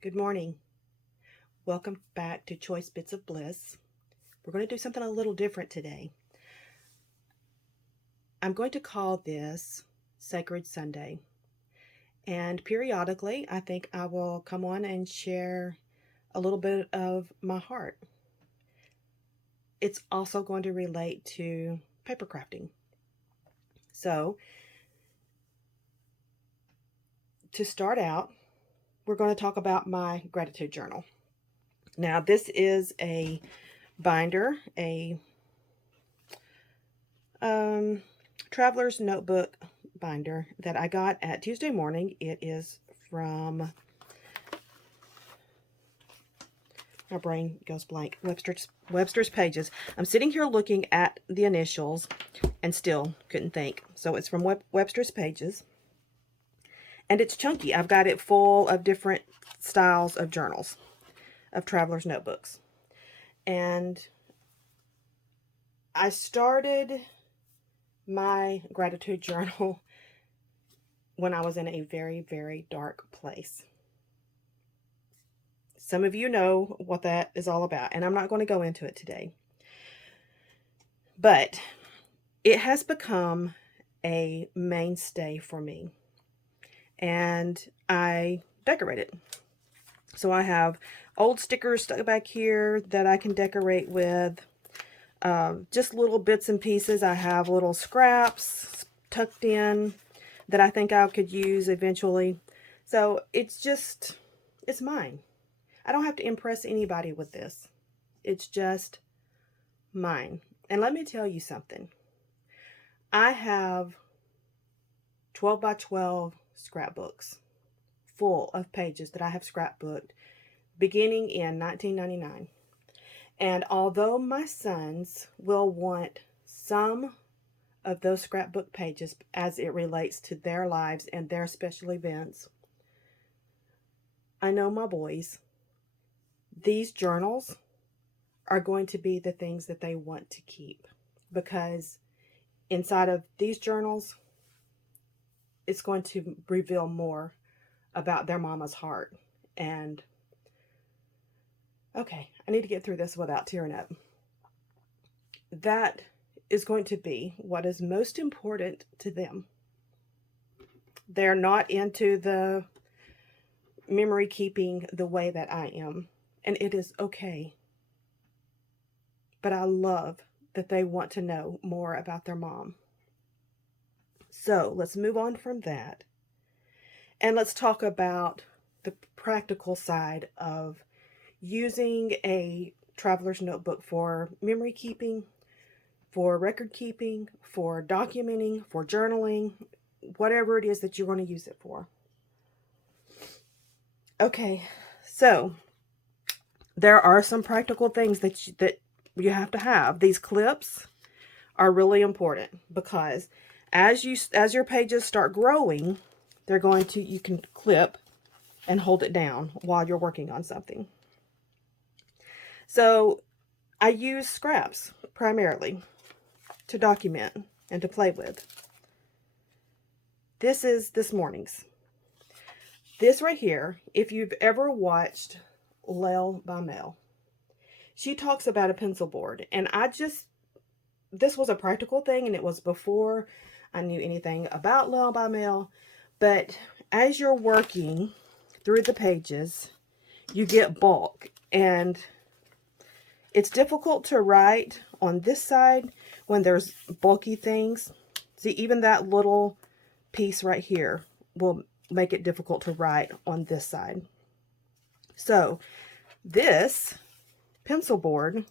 Good morning. Welcome back to Choice Bits of Bliss. We're going to do something a little different today. I'm going to call this Sacred Sunday. And periodically, I think I will come on and share a little bit of my heart. It's also going to relate to papercrafting. So, to start out, we're going to talk about my gratitude journal. Now, this is a binder, a traveler's notebook binder that I got at Tuesday Morning. It is from, my brain goes blank, Webster's Pages. I'm sitting here looking at the initials and still couldn't think. So it's from Webster's Pages. And it's chunky. I've got it full of different styles of journals, of traveler's notebooks. And I started my gratitude journal when I was in a very, very dark place. Some of you know what that is all about, and I'm not going to go into it today. But it has become a mainstay for me, and I decorate it. So I have old stickers stuck back here that I can decorate with. Just little bits and pieces. I have little scraps tucked in that I think I could use eventually. So it's mine. I don't have to impress anybody with this. It's just mine. And let me tell you something. I have 12 by 12 scrapbooks full of pages that I have scrapbooked beginning in 1999. And although my sons will want some of those scrapbook pages as it relates to their lives and their special events, I know my boys, these journals are going to be the things that they want to keep, because inside of these journals, it's going to reveal more about their mama's heart. And okay, I need to get through this without tearing up. That is going to be what is most important to them. They're not into the memory keeping the way that I am, and it is okay. But I love that they want to know more about their mom. So let's move on from that, and let's talk about the practical side of using a traveler's notebook for memory keeping, for record keeping, for documenting, for journaling, whatever it is that you're going to use it for. Okay, so there are some practical things that you have to have. These clips are really important because as your pages start growing, you can clip and hold it down while you're working on something. So I use scraps primarily to document and to play with. This is this morning's. This right here, if you've ever watched Lel by Mel, she talks about a pencil board. And this was a practical thing, and it was before I knew anything about Lel by Mel. But as you're working through the pages, you get bulk. And it's difficult to write on this side when there's bulky things. See, even that little piece right here will make it difficult to write on this side. So this pencil board,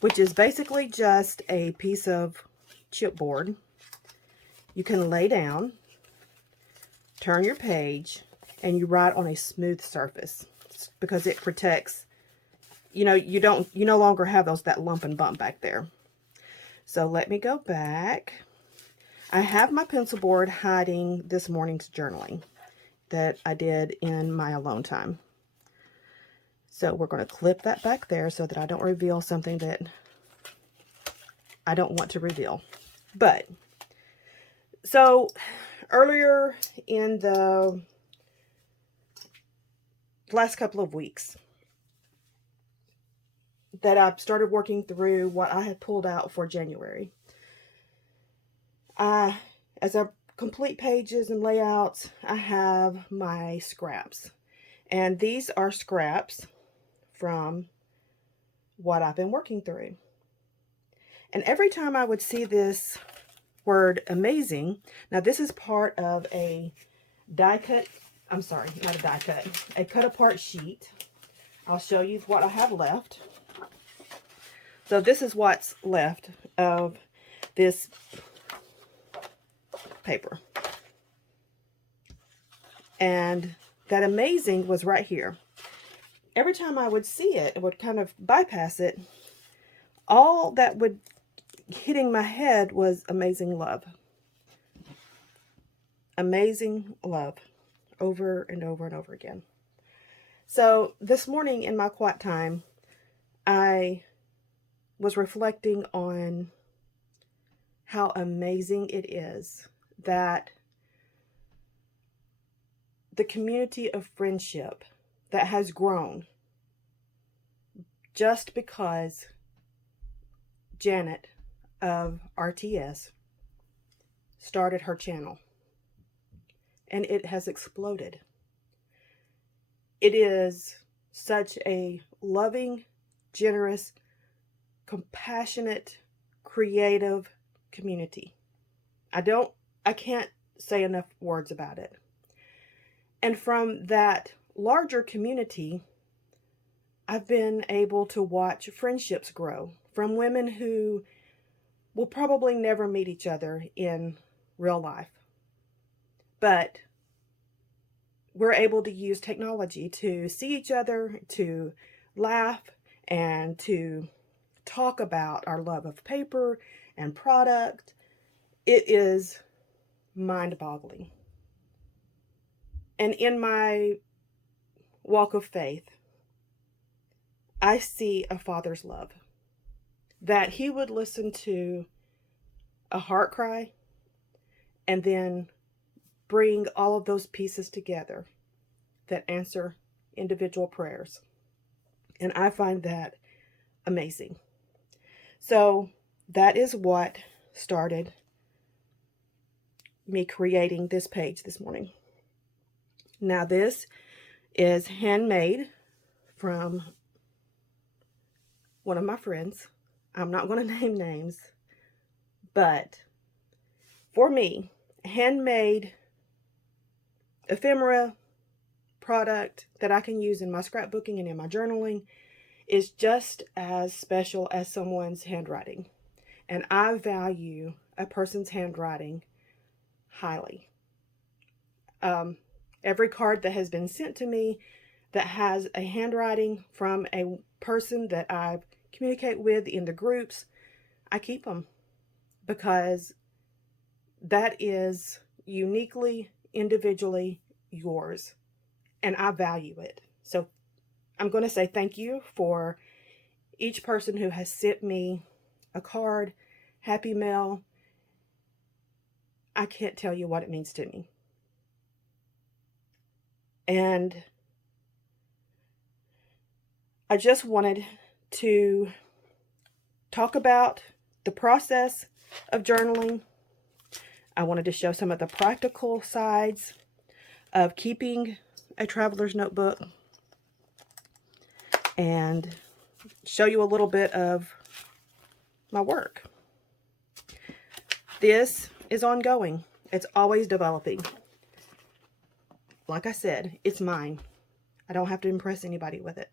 which is basically just a piece of chipboard, you can lay down, turn your page, and you write on a smooth surface because it protects, you no longer have that lump and bump back there. So let me go back. I have my pencil board hiding this morning's journaling that I did in my alone time. So we're going to clip that back there so that I don't reveal something that I don't want to reveal. But, so earlier in the last couple of weeks that I've started working through what I had pulled out for January. As I complete pages and layouts, I have my scraps. And these are scraps from what I've been working through. And every time I would see this word amazing, now this is part of a die cut, I'm sorry, not a die cut, a cut apart sheet. I'll show you what I have left. So this is what's left of this paper. And that amazing was right here. Every time I would see it, I would kind of bypass it. All that would hitting my head was amazing love. Amazing love. Over and over and over again. So this morning in my quiet time, I was reflecting on how amazing it is that the community of friendship that has grown just because Janet of RTS started her channel, and it has exploded. It is such a loving, generous, compassionate, creative community. I can't say enough words about it. And from that larger community, I've been able to watch friendships grow from women who will probably never meet each other in real life. But we're able to use technology to see each other, to laugh, and to talk about our love of paper and product. It is mind-boggling. And in my walk of faith, I see a father's love. That he would listen to a heart cry and then bring all of those pieces together that answer individual prayers. And I find that amazing. So that is what started me creating this page this morning. Now this is handmade from one of my friends. I'm not going to name names, but for me, handmade ephemera product that I can use in my scrapbooking and in my journaling is just as special as someone's handwriting. And I value a person's handwriting highly. Every card that has been sent to me that has a handwriting from a person that I communicate with in the groups, I keep them because that is uniquely, individually yours, and I value it. So I'm going to say thank you for each person who has sent me a card, happy mail. I can't tell you what it means to me. And I just wanted to talk about the process of journaling. I wanted to show some of the practical sides of keeping a traveler's notebook and show you a little bit of my work. This is ongoing. It's always developing. Like I said, it's mine. I don't have to impress anybody with it.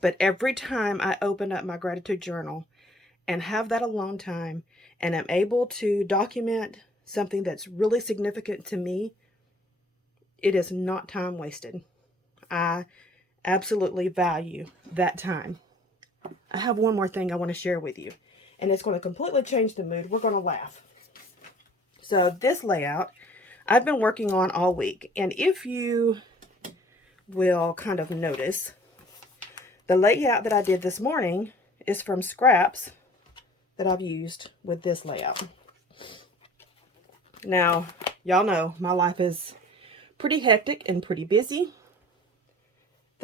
But every time I open up my gratitude journal and have that alone time and am able to document something that's really significant to me, it is not time wasted. I absolutely value that time. I have one more thing I want to share with you, and it's going to completely change the mood. We're going to laugh. So this layout I've been working on all week, and if you will kind of notice, the layout that I did this morning is from scraps that I've used with this layout. Now, y'all know my life is pretty hectic and pretty busy.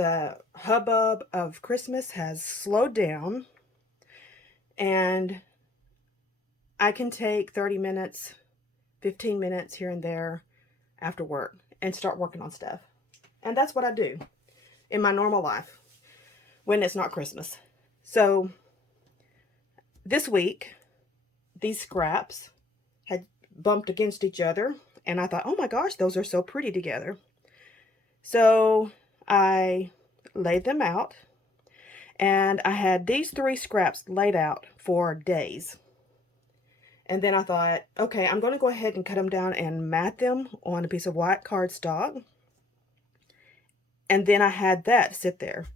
the hubbub of Christmas has slowed down, and I can take 30 minutes, 15 minutes here and there after work and start working on stuff. And that's what I do in my normal life when it's not Christmas. So this week, these scraps had bumped against each other, and I thought, oh my gosh, those are so pretty together. So I laid them out, and I had these 3 scraps laid out for days. And then I thought, okay, I'm going to go ahead and cut them down and mat them on a piece of white cardstock. And then I had that sit there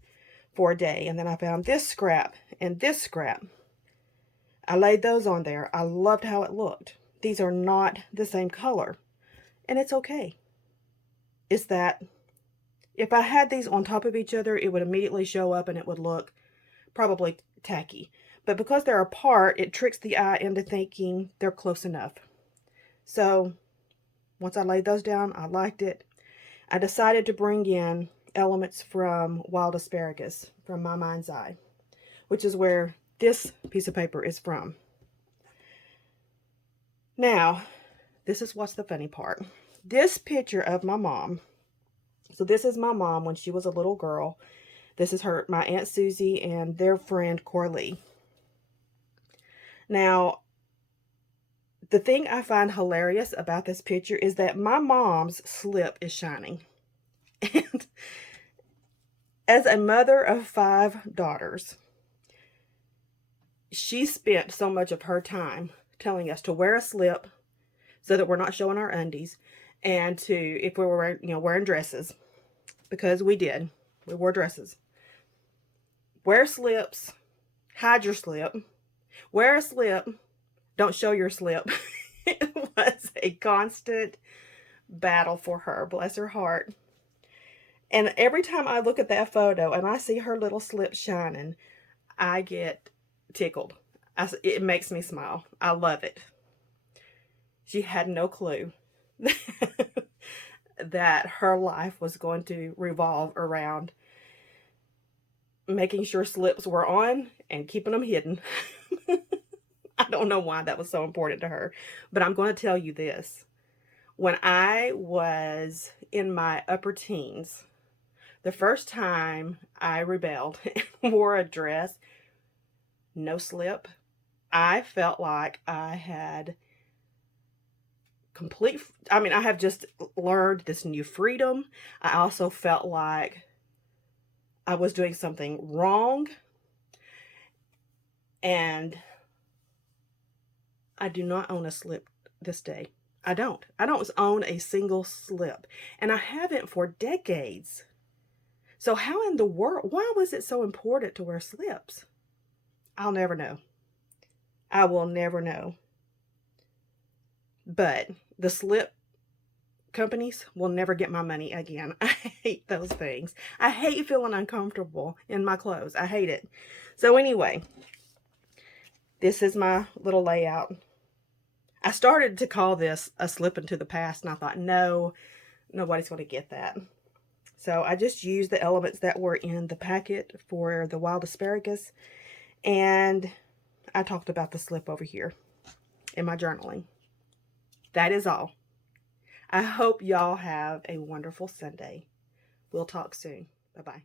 for a day. And then I found this scrap and this scrap. I laid those on there. I loved how it looked. These are not the same color, and it's okay. It's that if I had these on top of each other, it would immediately show up and it would look probably tacky. But because they're apart, it tricks the eye into thinking they're close enough. So once I laid those down, I liked it. I decided to bring in elements from wild asparagus from my mind's eye, which is where this piece of paper is from. Now, this is what's the funny part. This picture of my mom. So this is my mom when she was a little girl. This is my Aunt Susie and their friend Corley. Now, the thing I find hilarious about this picture is that my mom's slip is shining. And as a mother of 5 daughters, she spent so much of her time telling us to wear a slip so that we're not showing our undies, and to, if we were wearing dresses, because we wore dresses. Wear slips, hide your slip, wear a slip, don't show your slip. It was a constant battle for her, bless her heart. And every time I look at that photo and I see her little slip shining, I get tickled. It makes me smile. I love it. She had no clue that her life was going to revolve around making sure slips were on and keeping them hidden. I don't know why that was so important to her, but I'm going to tell you this. When I was in my upper teens, the first time I rebelled and wore a dress, no slip, I felt like I had I have just learned this new freedom. I also felt like I was doing something wrong. And I do not own a slip this day. I don't own a single slip. And I haven't for decades. So how in the world, why was it so important to wear slips? I'll never know. I will never know. But the slip companies will never get my money again. I hate those things. I hate feeling uncomfortable in my clothes. I hate it. So anyway, this is my little layout. I started to call this a slip into the past, and I thought, no, nobody's going to get that. So I just used the elements that were in the packet for the wild asparagus, and I talked about the slip over here in my journaling. That is all. I hope y'all have a wonderful Sunday. We'll talk soon. Bye-bye.